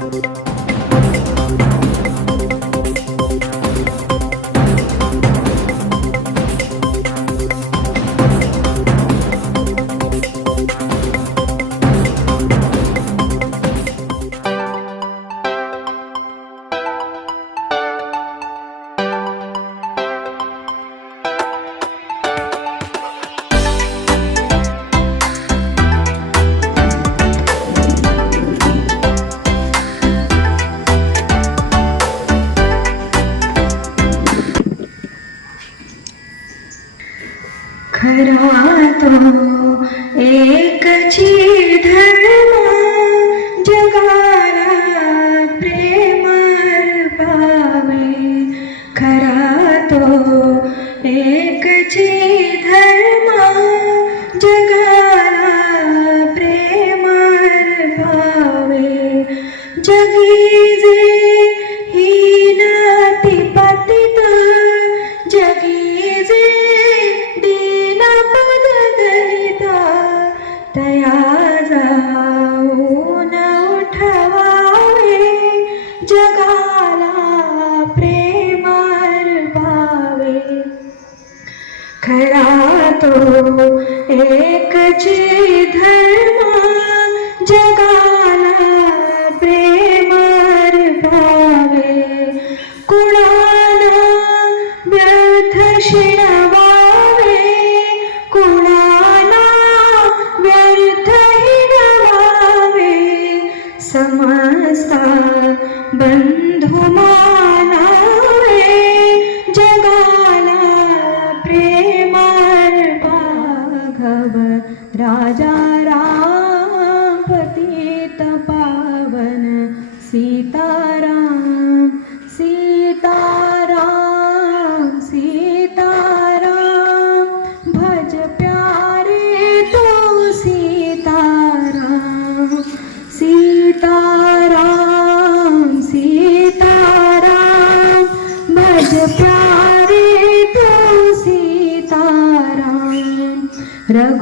खरा तो एकची धर्म खरा तो एकची धर्म जगा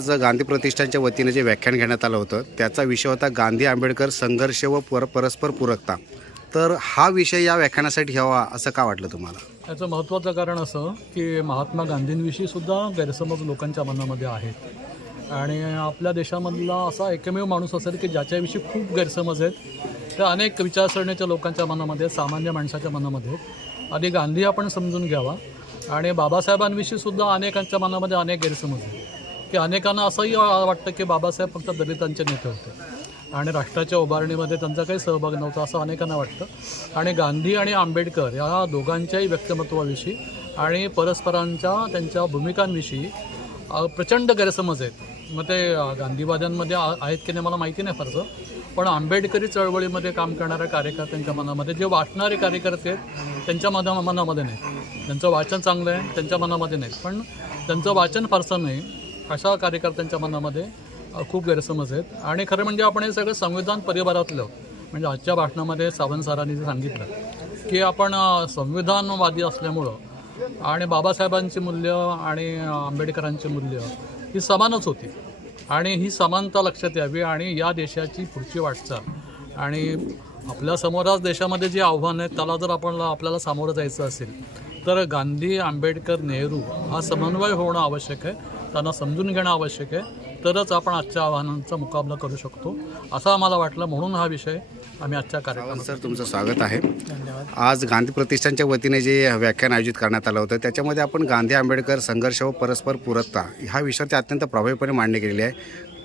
आज गांधी प्रतिष्ठानच्या वतीने जे व्याख्यान घेण्यात आलं होतं त्याचा विषय होता गांधी आंबेडकर संघर्ष व पर परस्पर पूरकता. तर हा विषय या व्याख्यानासाठी घ्यावा असं का वाटलं तुम्हाला? त्याचं महत्त्वाचं कारण असं की महात्मा गांधींविषयी सुद्धा गैरसमज लोकांच्या मनामध्ये आहेत. आणि आपल्या देशामधला असा एकमेव माणूस असेल की ज्याच्याविषयी खूप गैरसमज आहेत त्या अनेक विचारसरणीच्या लोकांच्या मनामध्ये सामान्य माणसाच्या मनामध्ये. आधी गांधी आपण समजून घ्यावा. आणि बाबासाहेबांविषयी सुद्धा अनेकांच्या मनामध्ये अनेक गैरसमज आहेत. की अनेकांना असंही वाटतं की बाबासाहेब फक्त दलितांचे नेते होते. आणि राष्ट्राच्या उभारणीमध्ये त्यांचा काही सहभाग नव्हता असं अनेकांना वाटतं. आणि गांधी आणि आंबेडकर या दोघांच्याही व्यक्तिमत्वाविषयी आणि परस्परांच्या त्यांच्या भूमिकांविषयी प्रचंड गैरसमज आहेत. मग ते गांधीवाद्यांमध्ये आ- आहेत की नाही मला माहिती नाही फारसं. पण आंबेडकरी चळवळीमध्ये काम करणाऱ्या कार्यकर्त्यांच्या मनामध्ये जे वाटणारे कार्यकर्ते आहेत त्यांच्या मना मनामध्ये नाही. त्यांचं वाचन चांगलं आहे त्यांच्या मनामध्ये नाही. पण त्यांचं वाचन फारसं नाही. अशा कार्यकर्त्यांच्या मनामध्ये खूप गैरसमज आहेत. आणि खरं म्हणजे आपण हे सगळं संविधान परिवारातलं म्हणजे आजच्या भाषणामध्ये सावंत सरांनी जे सांगितलं की आपण संविधानवादी असल्यामुळं आणि बाबासाहेबांची मूल्य आणि आंबेडकरांची मूल्य ही समानच होती. आणि ही समानता लक्षात यावी आणि या देशाची पुढची वाटचाल. आणि आपल्यासमोर आज देशामध्ये जे आव्हान आहेत त्याला जर आपण आपल्याला सामोरं जायचं असेल तर गांधी आंबेडकर नेहरू हा समन्वय होणं आवश्यक आहे. त्यांना समजून घेणं आवश्यक आहे तरच आपण आजच्या आव्हानांचा मुकाबला करू शकतो. असं आम्हाला वाटलं म्हणून हा विषय आम्ही आजच्या कार्यक्रमात सर तुमचं स्वागत आहे. आज गांधी प्रतिष्ठानच्या वतीने जे व्याख्यान आयोजित करण्यात आलं होतं त्याच्यामध्ये आपण गांधी आंबेडकर संघर्ष व परस्पर पूरकता ह्या विषयावरती अत्यंत प्रभावीपणे मांडणी केलेली आहे.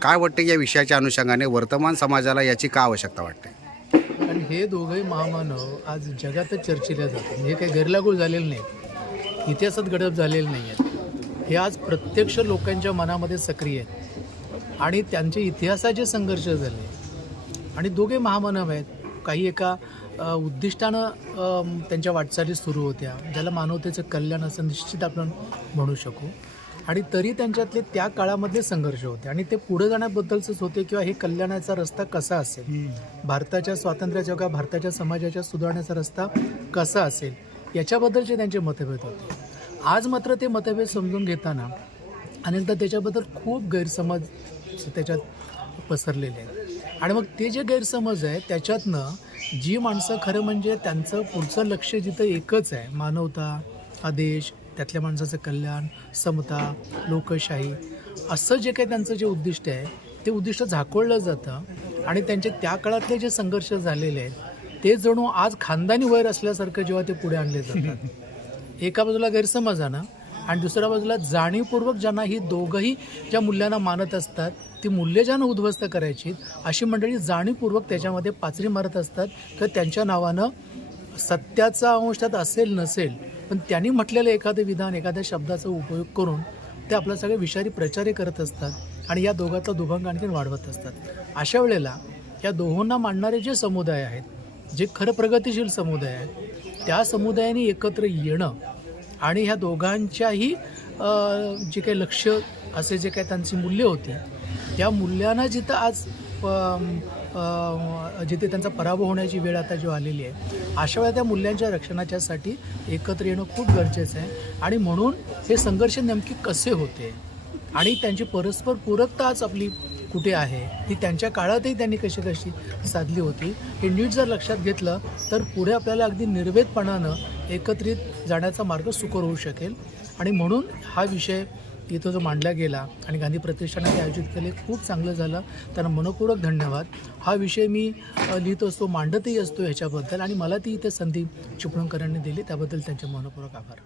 काय वाटते या विषयाच्या अनुषंगाने वर्तमान समाजाला याची का आवश्यकता वाटते? आणि हे दोघंही महामानव आज जगातच चर्चिले जातात. हे काही गैरलागूळ झालेलं नाही इतिहासात गडप झालेलं नाही आहेत हे आज प्रत्यक्ष लोकांच्या मनामध्ये सक्रिय आहेत. आणि त्यांचे इतिहासाचे संघर्ष झाले आणि दोघे महामानव आहेत. काही एका उद्दिष्टानं त्यांच्या वाटचाली सुरू होत्या ज्याला मानवतेचं कल्याण असं निश्चित आपण म्हणू शकू. आणि तरी त्यांच्यातले त्या काळामधले संघर्ष होते. आणि ते पुढे जाण्याबद्दलच होते किंवा हे कल्याणाचा रस्ता कसा असेल? भारताच्या स्वातंत्र्याच्या किंवा भारताच्या समाजाच्या सुधारण्याचा रस्ता कसा असेल? याच्याबद्दलचे त्यांचे मतभेद होते. आज मात्र ते मतभेद समजून घेताना अनेकदा त्याच्याबद्दल खूप गैरसमज त्याच्यात पसरलेले आहेत. आणि मग ते जे गैरसमज आहे त्याच्यातनं जी माणसं खरं म्हणजे त्यांचं पुढचं लक्ष जिथं एकच आहे मानवता आदेश त्यातल्या माणसाचं कल्याण समता लोकशाही असं जे काही त्यांचं जे उद्दिष्ट आहे ते उद्दिष्ट झाकोळलं जातं. आणि त्यांचे त्या काळातले जे संघर्ष झालेले आहेत ते जणू आज खानदानी वैर असल्यासारखं जेव्हा ते पुढे आणले जातात. एका बाजूला गैरसमजानं आणि दुसऱ्या बाजूला जाणीवपूर्वक ज्यांना ही दोघंही ज्या मूल्यांना मानत असतात ती मूल्य ज्यांना उद्ध्वस्त करायची अशी मंडळी जाणीवपूर्वक त्याच्यामध्ये पाचरी मारत असतात. तर त्यांच्या नावानं सत्याचा अंश त्यात असेल नसेल पण त्यांनी म्हटलेलं एखादं विधान एखाद्या शब्दाचा उपयोग करून ते आपला सगळे विषारी प्रचारही करत असतात आणि या दोघांचा दुभंग आणखीन वाढवत असतात. अशा वेळेला या दोहोंना मांडणारे जे समुदाय आहेत जे खरं प्रगतिशील समुदाय आहेत त्या समुदायाने एकत्र येणं आणि ह्या दोघांच्याही जे काही लक्ष असे जे काही त्यांची मूल्य होती त्या मूल्यांना जिथं आज जिथे त्यांचा पराभव होण्याची वेळ आता जो आलेली आहे अशा वेळा त्या मूल्यांच्या रक्षणाच्यासाठी एकत्र येणं खूप गरजेचं आहे. आणि म्हणून हे संघर्ष नेमके कसे होते? आणि त्यांची परस्पर पूरकता आज आपली कुठे आहे ती त्यांच्या काळातही त्यांनी कशी कशी साधली होती हे नीट जर लक्षात घेतलं तर पुढे आपल्याला अगदी निर्वेदपणानं एकत्रित जाण्याचा मार्ग सुकर होऊ शकेल. आणि म्हणून हा विषय इथं जो मांडला गेला आणि गांधी प्रतिष्ठानाने आयोजित केले खूप चांगलं झालं. त्यांना मनपूर्वक धन्यवाद. हा विषय मी लिहित असतो मांडतही असतो ह्याच्याबद्दल आणि मला ती इथे संधी चिपळूणकरांनी दिली त्याबद्दल त्यांचे मनपूर्वक आभार.